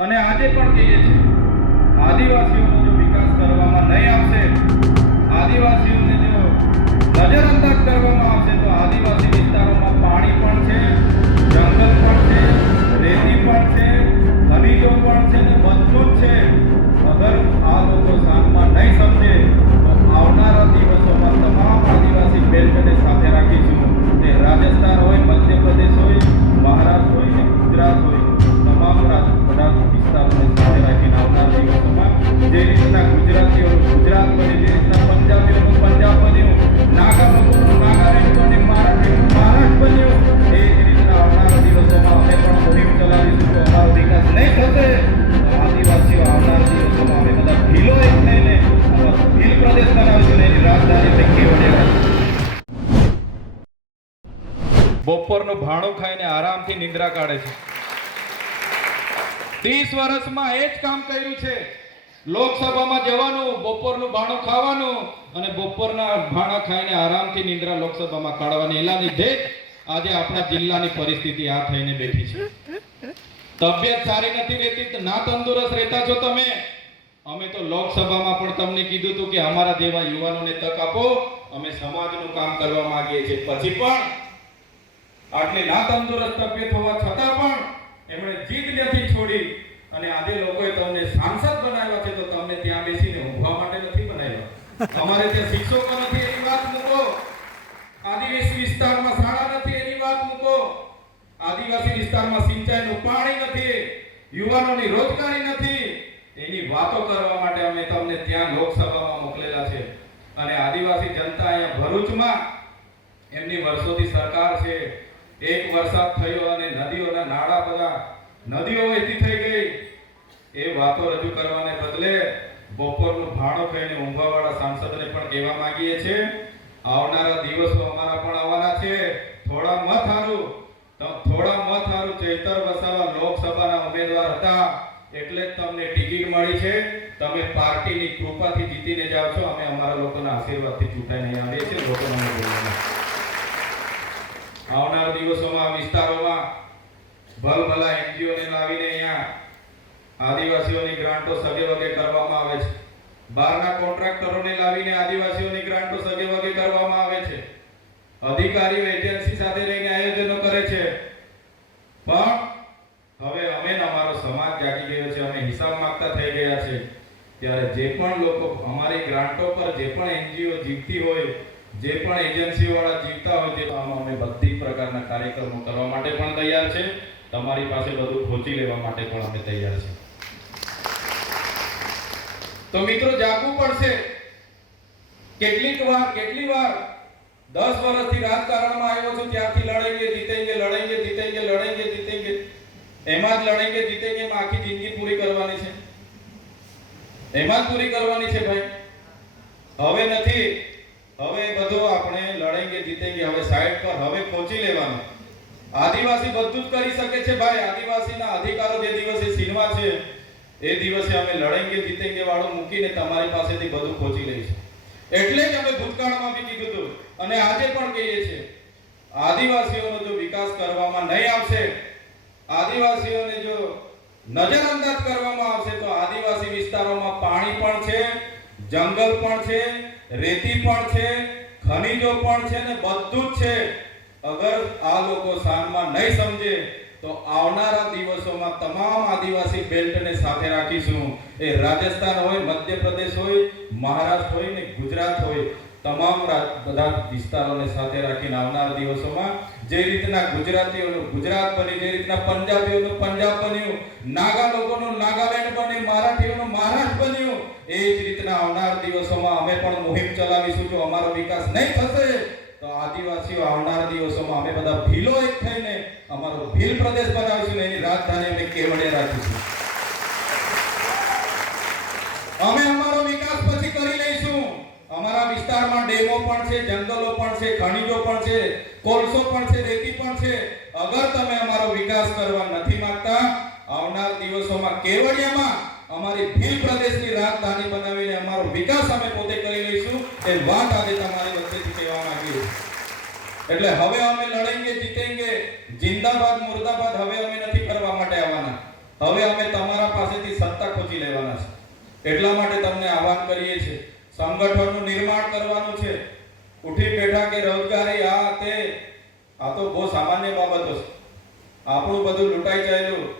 અને આજે પણ કહીએ છીએ, આદિવાસીઓનો જો વિકાસ કરવામાં નહીં આવશે, આદિવાસીઓને જો નજરઅંદાજ કરવામાં આવશે પ્રદેશ બનાવીશું ને એની રાજધાની અમે કેવડિયા બપોરનું ભાણું ખાઈને આરામથી નિંદ્રા કાઢે છે. ત્રીસ વર્ષમાં એ જ કામ કર્યું છે. લોકસભામાં જવાનું, બપોરનું ભાણું ખાવાનું અને બપોરના ભાણા ખાઈને આરામથી નિંદ્રા લોકસભામાં કાઢવાની. એના લીધે આજે આપણા જિલ્લાની પરિસ્થિતિ આ થઈને બેઠી છે. તબિયત સારી નથી રહેતી ના તંદુરસ્ત રહેતા છો તમે? અમે તો લોકસભામાં પણ તમને કીધું હતું કે અમારા જેવા યુવાનોને તક આપો, અમે સમાજનું કામ કરવા માંગીએ છીએ. પછી પણ આટલી ના તંદુરસ્ત તબિયત હોવા છતાં પણ એમણે જીત નથી છોડી અને આજે લોકોએ તમને સાંસદ બનાવ્યા છે તો તમને ત્યાં બેસીને ઊંઘવા માટે નથી બનાવ્યા. અમારે ત્યાં શિક્ષકો નથી એની વાત મૂકો. આદિવાસી વિસ્તારમાં શાળા નથી એની વાત મૂકો. આદિવાસી વિસ્તારમાં સિંચાઈનું પાણી નથી. યુવાનોની રોજગારી નથી. એની વાતો કરવા માટે અમે તમને ત્યાં લોકસભામાં મોકલેલા છે. અને આદિવાસી જનતા અહીંયા ભરૂચમાં એમની વર્ષોથી સરકાર છે. એક વરસાદ થયો અને નદીઓના નાળા બધા નદીઓ વહેતી થઈ ગઈ. એ વાતો રજૂ કરવાને બદલે બપોરનું ભાણો ખાઈને ઊંઘવાવાળા સાંસદને પણ કહેવા માંગીએ છીએ. આવનારા દિવસો અમારા પણ આવવાના છે. થોડા મત હારું તો થોડા મત હારું ચૈતર વસાવા લોકસભાના ઉમેદવાર હતા એટલે જ તમને ટિકિટ છે. તમે પાર્ટીની કૃપાથી જીતીને જાઓ છો. અમે અમારા લોકોના આશીર્વાદથી ચૂંટાઈને આવીએ છીએ. લોકોના આવનાર દિવસોમાં વિસ્તારોમાં ભલભલા એનજીઓ ને લાવીને અહીંયા આદિવાસીઓની ગ્રાન્ટો સગે વગે કરવામાં આવે છે. બહારના કોન્ટ્રાક્ટરોને લાવીને આદિવાસીઓની ગ્રાન્ટો સગે વગે કરવામાં આવે છે. અધિકારીઓ એજન્સી સાથે રહીને આયોજનો કરે છે પણ હવે અમે ને અમારો સમાજ જાગી ગયો છે અમે હિસાબ માંગતા થઈ ગયા છે ત્યારે જે પણ લોકો, અમારી ગ્રાન્ટો પર જે પણ એનજીઓ જીવતી હોય, જે પણ એજન્સી વાળા જીવતા હોય, તે અમે બધી પ્રકારના કાર્યક્રમો કરવા માટે પણ તૈયાર છે. તમારી પાસે બધું ખોચી લેવા માટે પણ અમે તૈયાર છે. તો મિત્રો, જાગવું પડશે. કેટલીક વાર, કેટલી વાર? દસ વર્ષથી રાજકારણમાં આવ્યો છું, ત્યારથી લડેંગે, જીતેંગે લડેંગે જીતેંગે લડેંગે, જીતેંગે. એમાં જ લડેંગે, જીતેંગે આખી જિંદગી પૂરી કરવાની છે. એમાં પૂરી કરવાની છે ભાઈ. હવે નથી. હવે બધો આપણે લડેંગે જીતેંગે હવે સાઈડ પર હવે પહોંચી લેવાનું. આદિવાસી બધું જ કરી શકે છે ભાઈ. આદિવાસીના અધિકારો જે દિવસે છીનવા છે, એ દિવસે અમે લડેંગે જીતેંગે વાળો મૂકીને તમારી પાસેથી બધું ખોચી લઈશું એટલે જ અમે ભૂતકાળમાં બી કીધું હતું. અને આજે પણ કહીએ છીએ, આદિવાસીઓનો જો વિકાસ કરવામાં નહીં આવશે, આદિવાસીઓને જો નજરઅંદાજ કરવામાં આવશે તો આદિવાસી વિસ્તારોમાં પાણી પણ છે, જંગલ પણ છે, રેતી પણ છે, ખનીજો પણ છે ને બધું જ છે. અગર આ લોકો સાનમાં નહીં સમજે, તો આવનારા દિવસોમાં તમામ આદિવાસી બેલ્ટને સાથે રાખીશું. એ રાજસ્થાન હોય, મધ્યપ્રદેશ હોય, મહારાષ્ટ્ર હોય ને ગુજરાત હોય. તમામ બધા વિસ્તારોને સાથે રાખીને આવનારા દિવસોમાં જે રીતના ગુજરાતીઓનું, ગુજરાત બન્યું, જે રીતના પંજાબીઓનું, પંજાબ બન્યું, નાગા લોકોનું, નાગાલેન્ડ બન્યું, મરાઠીઓનું, મહારાષ્ટ્ર બન્યું, એ જ રીતના આવનાર દિવસોમાં અમે પણ મુહિમ ચલાવીશું. જો અમારો વિકાસ નહીં થશે, તો આદિવાસીઓ આવનાર દિવસોમાં અમે બધા ભીલો એક થઈને અમારો ભીલ પ્રદેશ બનાવીશું એની રાજધાની અમે કેવડિયા રાખીશું અમે અમારો વિકાસ પછી કરી લઈશું અમારા વિસ્તારમાં ડેમો પણ છે, જંગલો પણ છે, ખનિજો પણ છે, કોલસો પણ છે, રેતી પણ છે. અગર તમે અમારો વિકાસ કરવા નથી માંગતા, આવનાર દિવસોમાં કેવડિયામાં અમારી ભીલ પ્રદેશની રાજધાની બનાવીને અમારો વિકાસ અમે પોતે કરી લઈશું, એ વાત આજે તમારી વચ્ચેથી કહેવા માંગીએ એટલે હવે અમે લડેંગે, જીતેંગે, જિંદાબાદ, મુર્દાબાદ હવે અમે નથી કરવા માટે આવવાના. હવે અમે તમારા પાસેથી સત્તા ખોચી લેવાના છે. એટલા માટે તમને આહવાન કરીએ છીએ. સંગઠનનું નિર્માણ કરવાનું છે. ઉઠી બેઠા કે રોજગારી, આ તે, આ તો બહુ સામાન્ય બાબતો છે આપણું બધું લૂંટાઈ જાયેલું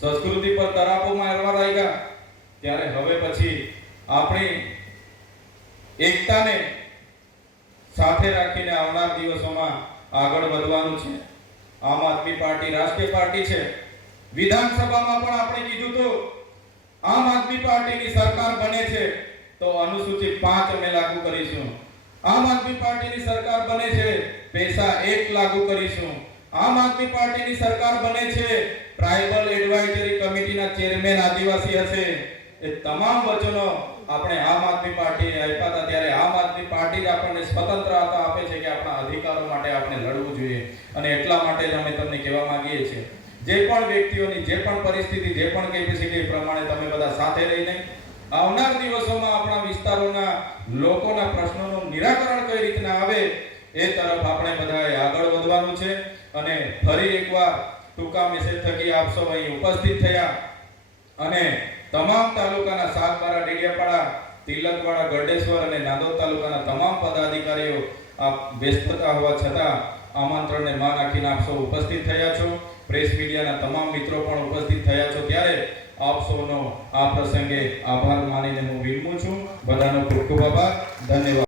સંસ્કૃતિ પર તરાપો મારવા લાગ્યા. ત્યારે હવે પછી આપણી એકતાને સાથે રાખીને આવનાર દિવસોમાં આગળ વધવાનું છે. આમ આદમી પાર્ટી રાષ્ટ્રીય પાર્ટી છે. વિધાનસભામાં પણ આપણે કીધું તો આમ આદમી પાર્ટીની સરકાર બને છે. તો અનુસૂચિત પાંચ અમે લાગુ કરીશું. આમ આદમી પાર્ટીની સરકાર બને છે, પૈસા એક લાગુ કરીશું. આમ આદમી પાર્ટીની સરકાર બને છે, ટ્રાઇબલ એડવાઇઝરી કમિટીના ચેરમેન આદિવાસી હશે. એ તમામ વચનો આપણે આમ આદમી પાર્ટીએ આપ્યા હતા. ત્યારે આમ આદમી પાર્ટી જ આપણને સ્વતંત્રતા આપે છે કે આપણા અધિકારો માટે આપણે લડવું જોઈએ. અને એટલા માટે જ અમે તમને કહેવા માંગીએ છીએ. જે પણ વ્યક્તિઓની જે પણ પરિસ્થિતિ, જે પણ કેપેસિટી પ્રમાણે તમે બધા સાથે રહીને આવનાર દિવસોમાં આપણા વિસ્તારોના લોકોના પ્રશ્નોનું નિરાકરણ કઈ રીતના આવે એ તરફ આપણે બધાએ આગળ વધવાનું છે અને ફરી એકવાર ટૂંકા મેસેજ થકી આપ સૌ અહીં ઉપસ્થિત થયા અને તમામ તાલુકાના સાગબારા, ડેડિયાપાડા, તિલકવાડા, ગરડેશ્વર અને નાંદોદ તાલુકાના તમામ પદાધિકારીઓ આ વ્યસ્તતા હોવા છતાં આમંત્રણને માન રાખીને આપ સૌ ઉપસ્થિત થયા છો. પ્રેસ મીડિયાના તમામ મિત્રો પણ ઉપસ્થિત થયા છો ત્યારે આપ સૌનો આ પ્રસંગે આભાર માનીને હું વિનમું છું. બધાનો ખૂબ ખૂબ આભાર. ધન્યવાદ.